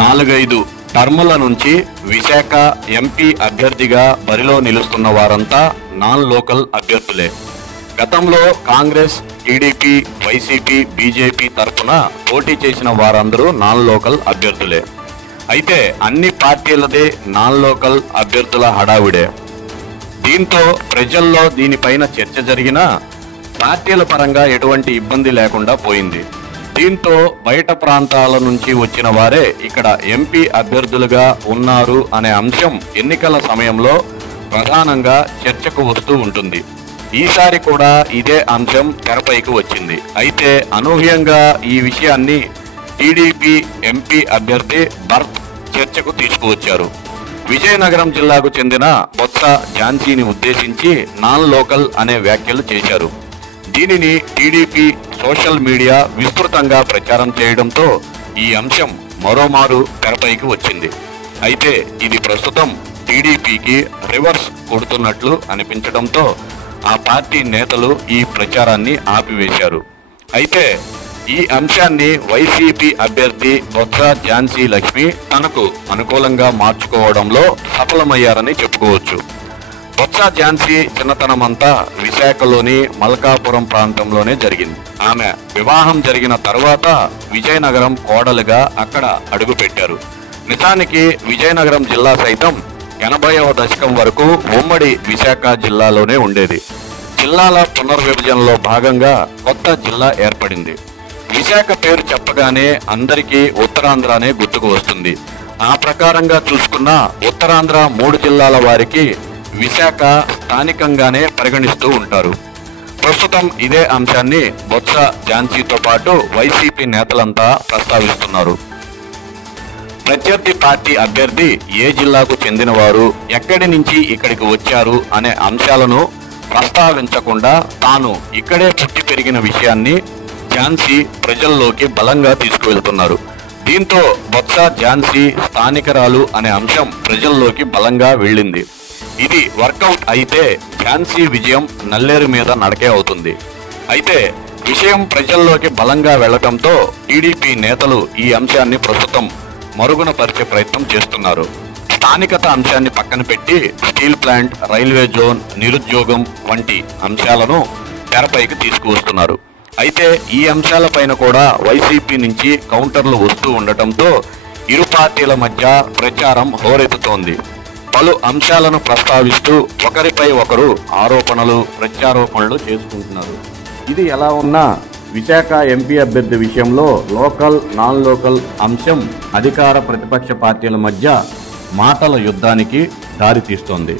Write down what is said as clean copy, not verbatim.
4-5 టర్ముల నుంచి విశాఖ ఎంపీ అభ్యర్థిగా బరిలో నిలుస్తున్న వారంతా నాన్ లోకల్ అభ్యర్థులే. గతంలో కాంగ్రెస్, టీడీపీ, వైసీపీ, బీజేపీ తరఫున పోటీ చేసిన వారందరూ నాన్ లోకల్ అభ్యర్థులే. అయితే అన్ని పార్టీలదే నాన్ లోకల్ అభ్యర్థుల హడావిడే. దీంతో ప్రజల్లో దీనిపైన చర్చ జరిగినా పార్టీల పరంగా ఎటువంటి ఇబ్బంది లేకుండా పోయింది. దీంతో బయట ప్రాంతాల నుంచి వచ్చిన వారే ఇక్కడ ఎంపీ అభ్యర్థులుగా ఉన్నారు అనే అంశం ఎన్నికల సమయంలో ప్రధానంగా చర్చకు వస్తూ ఉంటుంది. ఈసారి కూడా ఇదే అంశం తెరపైకి వచ్చింది. అయితే అనూహ్యంగా ఈ విషయాన్ని టీడీపీ ఎంపీ అభ్యర్థి భరత్ చర్చకు తీసుకువచ్చారు. విజయనగరం జిల్లాకు చెందిన బొత్స ఝాన్సీని ఉద్దేశించి నాన్ లోకల్ అనే వ్యాఖ్యలు చేశారు. దీనిని టీడీపీ సోషల్ మీడియా విస్తృతంగా ప్రచారం చేయడంతో ఈ అంశం మరోమారు తెరపైకి వచ్చింది. అయితే ఇది ప్రస్తుతం టీడీపీకి రివర్స్ కొడుతున్నట్లు అనిపించడంతో ఆ పార్టీ నేతలు ఈ ప్రచారాన్ని ఆపివేశారు. అయితే ఈ అంశాన్ని వైసీపీ అభ్యర్థి బొత్స ఝాన్సీ లక్ష్మి తనకు అనుకూలంగా మార్చుకోవడంలో సఫలమయ్యారని చెప్పుకోవచ్చు. బొత్స ఝాన్సీ చిన్నతనమంతా విశాఖలోని మల్కాపురం ప్రాంతంలోనే జరిగింది. ఆమె వివాహం జరిగిన తర్వాత విజయనగరం కోడలుగా అక్కడ అడుగుపెట్టారు. నిజానికి విజయనగరం జిల్లా సైతం 80వ దశకం వరకు ఉమ్మడి విశాఖ జిల్లాలోనే ఉండేది. జిల్లాల పునర్విభజనలో భాగంగా కొత్త జిల్లా ఏర్పడింది. విశాఖ పేరు చెప్పగానే అందరికీ ఉత్తరాంధ్రనే గుర్తుకు వస్తుంది. ఆ ప్రకారంగా చూసుకున్న ఉత్తరాంధ్ర 3 జిల్లాల వారికి విశాఖ స్థానికంగానే పరిగణిస్తూ ఉంటారు. ప్రస్తుతం ఇదే అంశాన్ని బొత్స ఝాన్సీతో పాటు వైసీపీ నేతలంతా ప్రస్తావిస్తున్నారు. ప్రత్యర్థి పార్టీ అభ్యర్థి ఏ జిల్లాకు చెందినవారు, ఎక్కడి నుంచి ఇక్కడికి వచ్చారు అనే అంశాలను ప్రస్తావించకుండా తాను ఇక్కడే పుట్టి పెరిగిన విషయాన్ని ఝాన్సీ ప్రజల్లోకి బలంగా తీసుకువెళ్తున్నారు. దీంతో బొత్స ఝాన్సీ స్థానికరాలు అనే అంశం ప్రజల్లోకి బలంగా వెళ్ళింది. ఇది వర్కౌట్ అయితే ఝాన్సీ విజయం నల్లేరు మీద నడకే అవుతుంది. అయితే విషయం ప్రజల్లోకి బలంగా వెళ్లడంతో టీడీపీ నేతలు ఈ అంశాన్ని ప్రస్తుతం మరుగున పరిచే ప్రయత్నం చేస్తున్నారు. స్థానికత అంశాన్ని పక్కన పెట్టి స్టీల్ ప్లాంట్, రైల్వే జోన్, నిరుద్యోగం వంటి అంశాలను తెరపైకి తీసుకువస్తున్నారు. అయితే ఈ అంశాలపైన కూడా వైసీపీ నుంచి కౌంటర్లు వస్తూ ఉండటంతో ఇరు పార్టీల మధ్య ప్రచారం హోరెత్తుతోంది. పలు అంశాలను ప్రస్తావిస్తూ ఒకరిపై ఒకరు ఆరోపణలు, ప్రత్యారోపణలు చేసుకుంటున్నారు. ఇది ఎలా ఉన్నా విశాఖ ఎంపీ అభ్యర్థి విషయంలో లోకల్, నాన్ లోకల్ అంశం అధికార ప్రతిపక్ష పార్టీల మధ్య మాటల యుద్ధానికి దారితీస్తోంది.